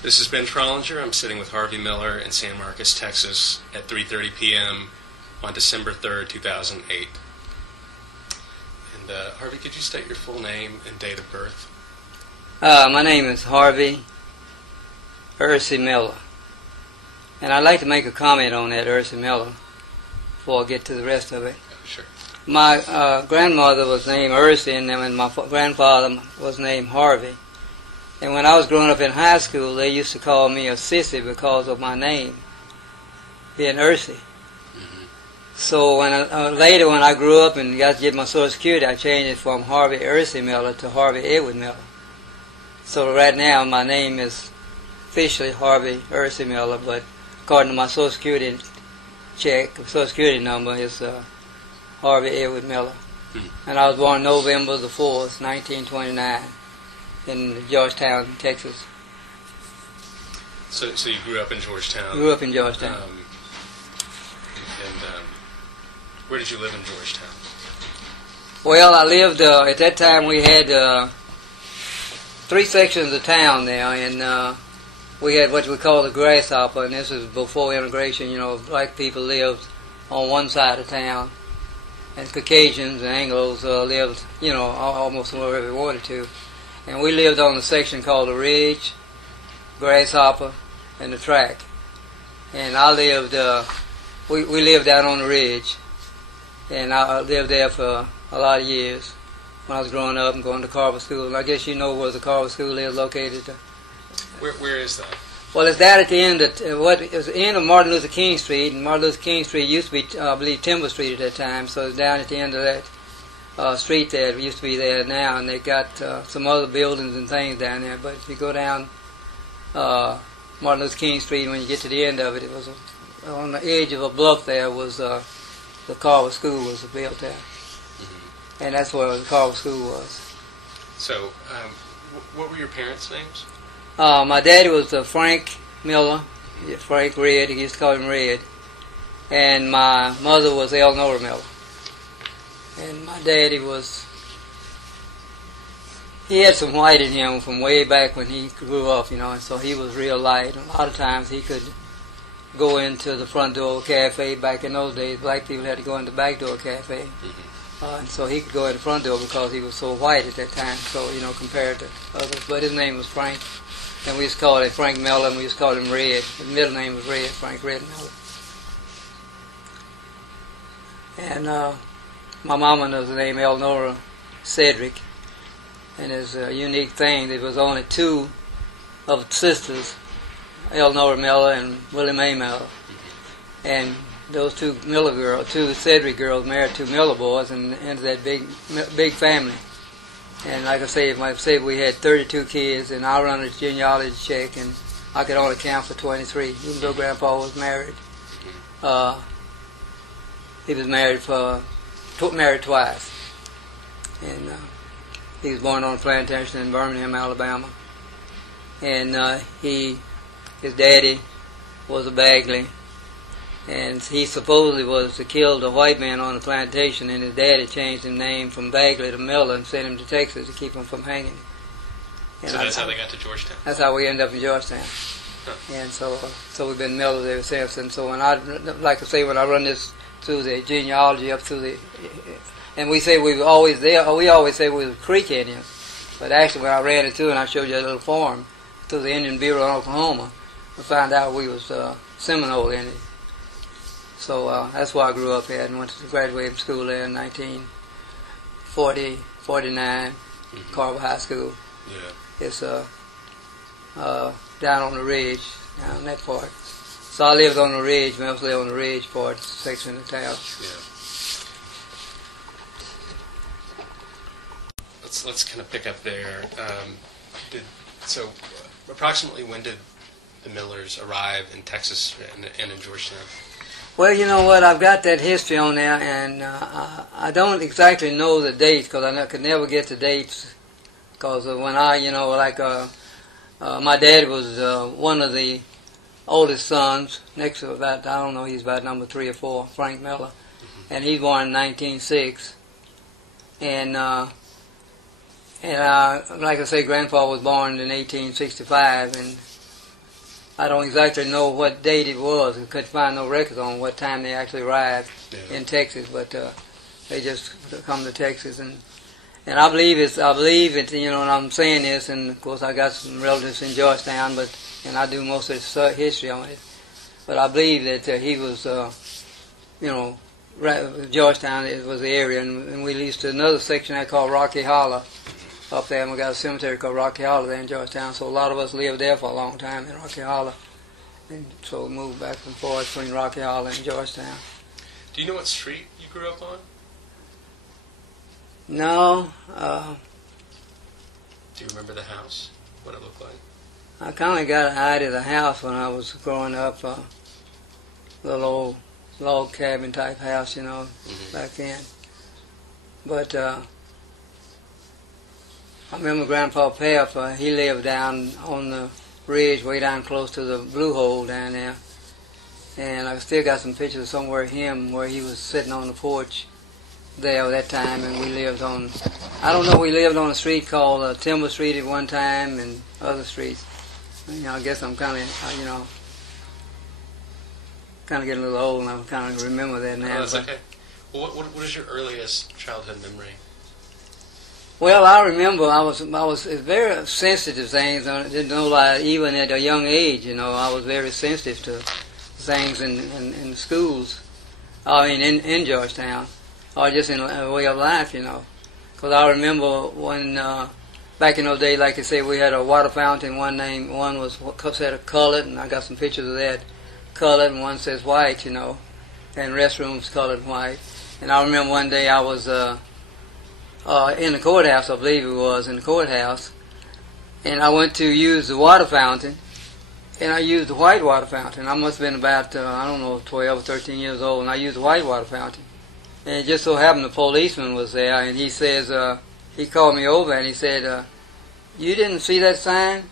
This is Ben Trollinger. I'm sitting with Harvey Miller in San Marcos, Texas at 3:30 p.m. on December 3rd, 2008. And Harvey, could you state your full name and date of birth? My name is Harvey Ursi Miller. And I'd like to make a comment on that Ursi Miller before I get to the rest of it. Sure. My grandmother was named Ursi, and then my grandfather was named Harvey. And when I was growing up in high school, they used to call me a sissy because of my name being Ursi. Mm-hmm. So later when I grew up and got to get my Social Security, I changed it from Harvey Ursi Miller to Harvey Edward Miller. So right now my name is officially Harvey Ursi Miller, but according to my Social Security Social Security number is Harvey Edward Miller. Mm-hmm. And I was born November the 4th, 1929. In Georgetown, Texas. So you grew up in Georgetown? Grew up in Georgetown. Where did you live in Georgetown? Well, I lived, at that time we had 3 sections of town there, and we had what we call the Grasshopper, and this was before immigration. You know, black people lived on one side of town, and Caucasians and Anglos lived, you know, almost wherever they wanted to. And we lived on the section called the Ridge, Grasshopper, and the Track. And I lived, we lived out on the Ridge. And I lived there for a lot of years when I was growing up and going to Carver School. And I guess you know where the Carver School is located. Where is that? Well, it's down at the end of, it was the end of Martin Luther King Street. And Martin Luther King Street used to be, I believe, Timber Street at that time. So it's down at the end of that street there. It used to be there now, and they got some other buildings and things down there. But if you go down Martin Luther King Street, when you get to the end of it, it was on the edge of a bluff. There was the Carver School was built there, mm-hmm. And that's where the Carver School was. So, what were your parents' names? My daddy was Frank Miller, Frank Red. He used to call him Red, and my mother was Eleanor Miller. And my daddy he had some white in him from way back when he grew up, you know, and so he was real light. A lot of times he could go into the front door cafe. Back in those days, black people had to go in the back door cafe. Mm-hmm. And so he could go in the front door because he was so white at that time, so, you know, compared to others. But his name was Frank, and we used to call him Frank Miller, and we used to call him Red. His middle name was Red, Frank Red Miller. And my mama was named Eleanor Cedric, and it's a unique thing. There was only 2 of sisters, Eleanor Miller and Willie Mae Miller, and those 2 Cedric girls married 2 Miller boys, and into that big family. And like I say, we had 32 kids, and I run a genealogy check, and I could only count for 23, even though Grandpa was married. He was married twice, and he was born on a plantation in Birmingham, Alabama. And his daddy was a Bagley, and he supposedly was to kill the white man on the plantation, and his daddy changed his name from Bagley to Miller and sent him to Texas to keep him from hanging. And so that's how they got to Georgetown? That's how we ended up in Georgetown. Huh. And so we've been Millers ever since. And so when I run this through the genealogy up through and we say we always say we were Creek Indians, but actually when I ran it through and I showed you a little form through the Indian Bureau in Oklahoma, we found out we was Seminole Indians. So that's where I grew up here and went to graduate from school there in 1949, mm-hmm. Carver High School. Yeah. It's down on the ridge, down that part. So I lived on the ridge, mostly on the ridge part section of town. Yeah. Let's kind of pick up there. So approximately when did the Millers arrive in Texas and in Georgetown? Well, you know what, I've got that history on there, and I don't exactly know the dates because I could never get the dates. Because when my dad was one of the oldest sons, next to about, I don't know, he's about number 3 or 4, Frank Miller, mm-hmm. and he's born in 1906. And like I say, Grandpa was born in 1865, and I don't exactly know what date it was. I couldn't find no records on what time they actually arrived in Texas, but they just come to Texas, and I believe it. You know, and I'm saying this, and of course I got some relatives in Georgetown, and I do most of the history on it. But I believe that he was, you know, Georgetown was the area, and we leased to another section there called Rocky Hollow up there, and we got a cemetery called Rocky Hollow there in Georgetown. So a lot of us lived there for a long time in Rocky Hollow, and so we moved back and forth between Rocky Hollow and Georgetown. Do you know what street you grew up on? No. Do you remember the house? What it looked like? I kind of got an idea of the house when I was growing up. Little old log cabin type house, you know, back then. But I remember Grandpa Peff, he lived down on the ridge way down close to the Blue Hole down there. And I still got some pictures of somewhere of him where he was sitting on the porch there at that time, and we lived on, I don't know, we lived on a street called Timber Street at one time and other streets. You know, I guess I'm kind of, you know, kind of getting a little old, and I kind of remember that now. Oh, that's okay. Well, what is your earliest childhood memory? Well, I remember I was very sensitive to things. I didn't know, like, even at a young age, you know, I was very sensitive to things in schools. I mean, in Georgetown, or just in a way of life, you know. Because I remember when back in those days, like I say, we had a water fountain. One was said a colored, and I got some pictures of that, colored, and one says white, you know, and restrooms colored white. And I remember one day I was in the courthouse, I believe it was, in the courthouse, and I went to use the water fountain, and I used the white water fountain. I must have been about, I don't know, 12 or 13 years old, and I used the white water fountain. And it just so happened the policeman was there, and he says, he called me over, and he said, you didn't see that sign?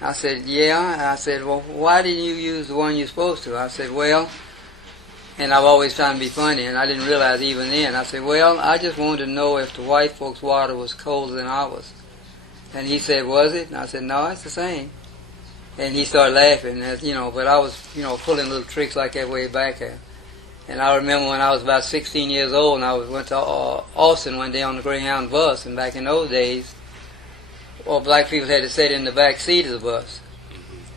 I said, yeah. I said, well, why didn't you use the one you're supposed to? I said, well, and I've always tried to be funny, and I didn't realize even then. I said, well, I just wanted to know if the white folks' water was colder than ours. And he said, was it? And I said, no, it's the same. And he started laughing, you know, but I was, you know, pulling little tricks like that way back there. And I remember when I was about 16 years old, and I went to Austin one day on the Greyhound bus, and back in those days, well, black people had to sit in the back seat of the bus.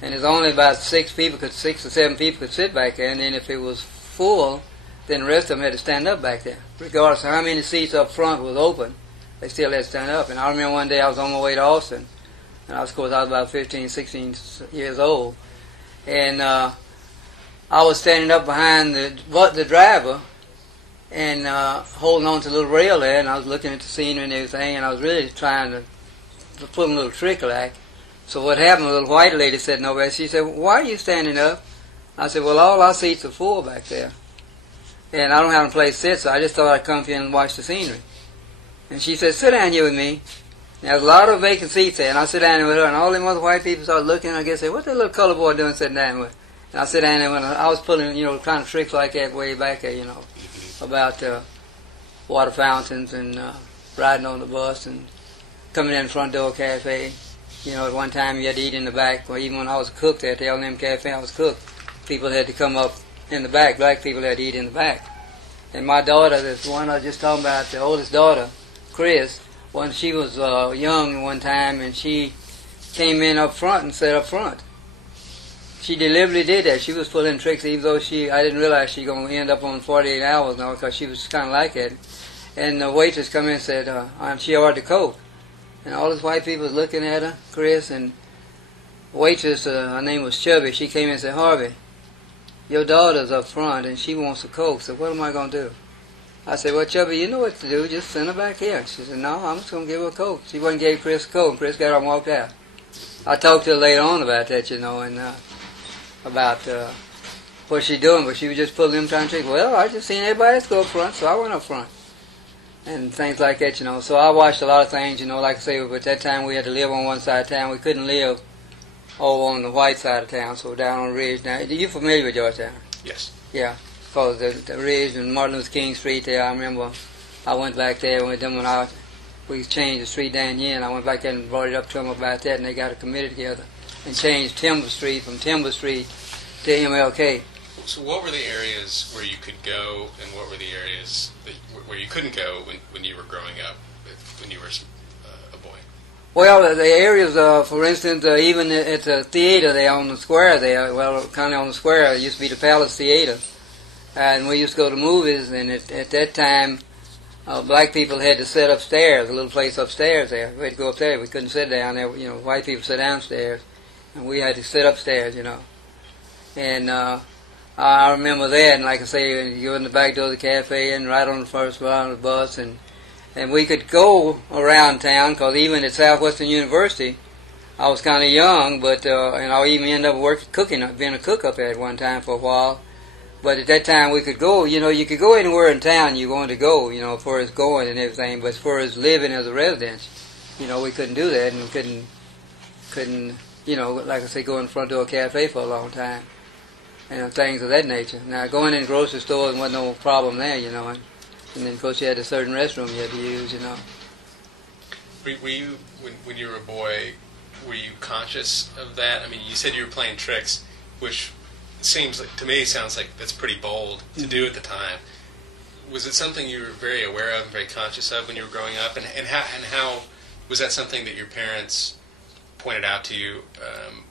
And there's only about 6 or 7 people could sit back there, and then if it was full, then the rest of them had to stand up back there. Regardless of how many seats up front was open, they still had to stand up. And I remember one day I was on my way to Austin, and I was about 15, 16 years old, and I was standing up behind the driver and holding on to the little rail there, and I was looking at the scenery and everything, and I was really trying to pull a little trick like. So what happened, a little white lady said nobody. She said, why are you standing up? I said, well, all our seats are full back there, and I don't have a place to sit, so I just thought I'd come here and watch the scenery. And she said, sit down here with me. There's a lot of vacant seats there, and I sit down there with her, and all them other white people started looking, and I guess, say, what's that little colored boy doing sitting down with? And I sit down there when I was pulling, you know, kind of tricks like that way back there, you know, about water fountains and riding on the bus and coming in the front door cafe. You know, at one time you had to eat in the back. Well, even when I was a cook there at the L&M Cafe, I was cook. People had to come up in the back. Black people had to eat in the back. And my daughter, this one I was just talking about, the oldest daughter, Chris, when she was young one time, and she came in up front and sat up front. She deliberately did that. She was pulling tricks, even though I didn't realize she was going to end up on 48 hours now, because she was kind of like that. And the waitress come in and said, she ordered the Coke. And all these white people was looking at her, Chris, and the waitress, her name was Chubby, she came in and said, Harvey, your daughter's up front and she wants a Coke, so what am I going to do? I said, well, Chubby, you know what to do, just send her back here. She said, no, I'm just going to give her a Coke. She went and gave Chris a Coke, and Chris got up and walked out. I talked to her later on about that, you know, and about what she's doing, but she was just pulling them trying to think, well, I just seen everybody else go up front, so I went up front. And things like that, you know. So I watched a lot of things, you know, like I say, but at that time we had to live on one side of town. We couldn't live over on the white side of town, so down on the ridge. Now, are you familiar with Georgetown? Yes. Yeah, because the ridge and Martin Luther King Street there, I remember I went back there with them we changed the street down here, and I went back there and brought it up to them about that, and they got a committee together. and changed Timber Street from Timber Street to MLK. So what were the areas where you could go, and what were the areas where you couldn't go when you were growing up, when you were a boy? Well, the areas, for instance, even at the theater there on the square there, well, kind of on the square, it used to be the Palace Theater. And we used to go to movies, and at that time, black people had to sit upstairs, a little place upstairs there. We had to go up there. We couldn't sit down there. You know, white people sit downstairs, and we had to sit upstairs, you know. And I remember that, and like I say, you go in the back door of the cafe and right on the first run of the bus, and we could go around town, because even at Southwestern University, I was kind of young, but and I even ended up being a cook up there at one time for a while. But at that time we could go, you know, you could go anywhere in town you wanted to go, you know, as far as going and everything, but as far as living as a resident, you know, we couldn't do that, and we couldn't, you know, like I say, go in the front door of a cafe for a long time, and things of that nature. Now, going in grocery stores wasn't no problem there, you know, and then, of course, you had a certain restroom you had to use, you know. Were you, when you were a boy, were you conscious of that? I mean, you said you were playing tricks, which seems like, to me, sounds like that's pretty bold to do at the time. Was it something you were very aware of and very conscious of when you were growing up? And how was that something that your parents pointed out to you,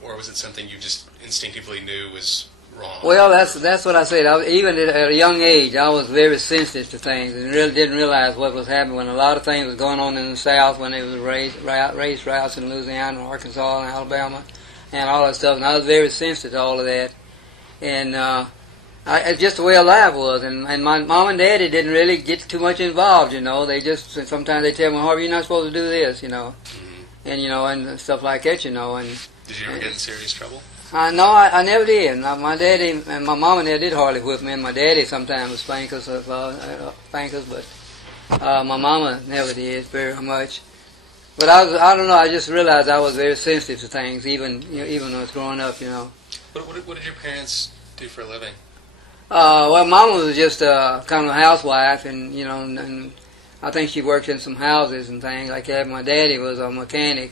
or was it something you just instinctively knew was wrong? Well, that's what I said. Even at a young age, I was very sensitive to things, and really didn't realize what was happening when a lot of things was going on in the South, when there was race riots in Louisiana, and Arkansas, and Alabama, and all that stuff. And I was very sensitive to all of that. And it's just the way life was. And my mom and daddy didn't really get too much involved, you know. They just, sometimes they tell me, Harvey, you're not supposed to do this, you know. Mm-hmm. And, you know, and stuff like that, you know. And did you ever get in serious trouble? No, I never did. My daddy and my mom and dad did hardly whip me, and my daddy sometimes would spank us, but my mama never did very much. But I don't know, I just realized I was very sensitive to things, even when I was growing up, you know. What did your parents do for a living? Well, Mama was just kind of a housewife, and you know, and I think she worked in some houses and things like that. My daddy was a mechanic,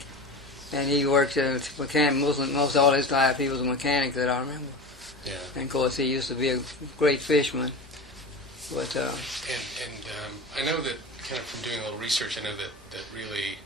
and he worked most all his life. He was a mechanic that I remember. Yeah. And of course, he used to be a great fisherman. But I know that, kind of from doing a little research, I know that really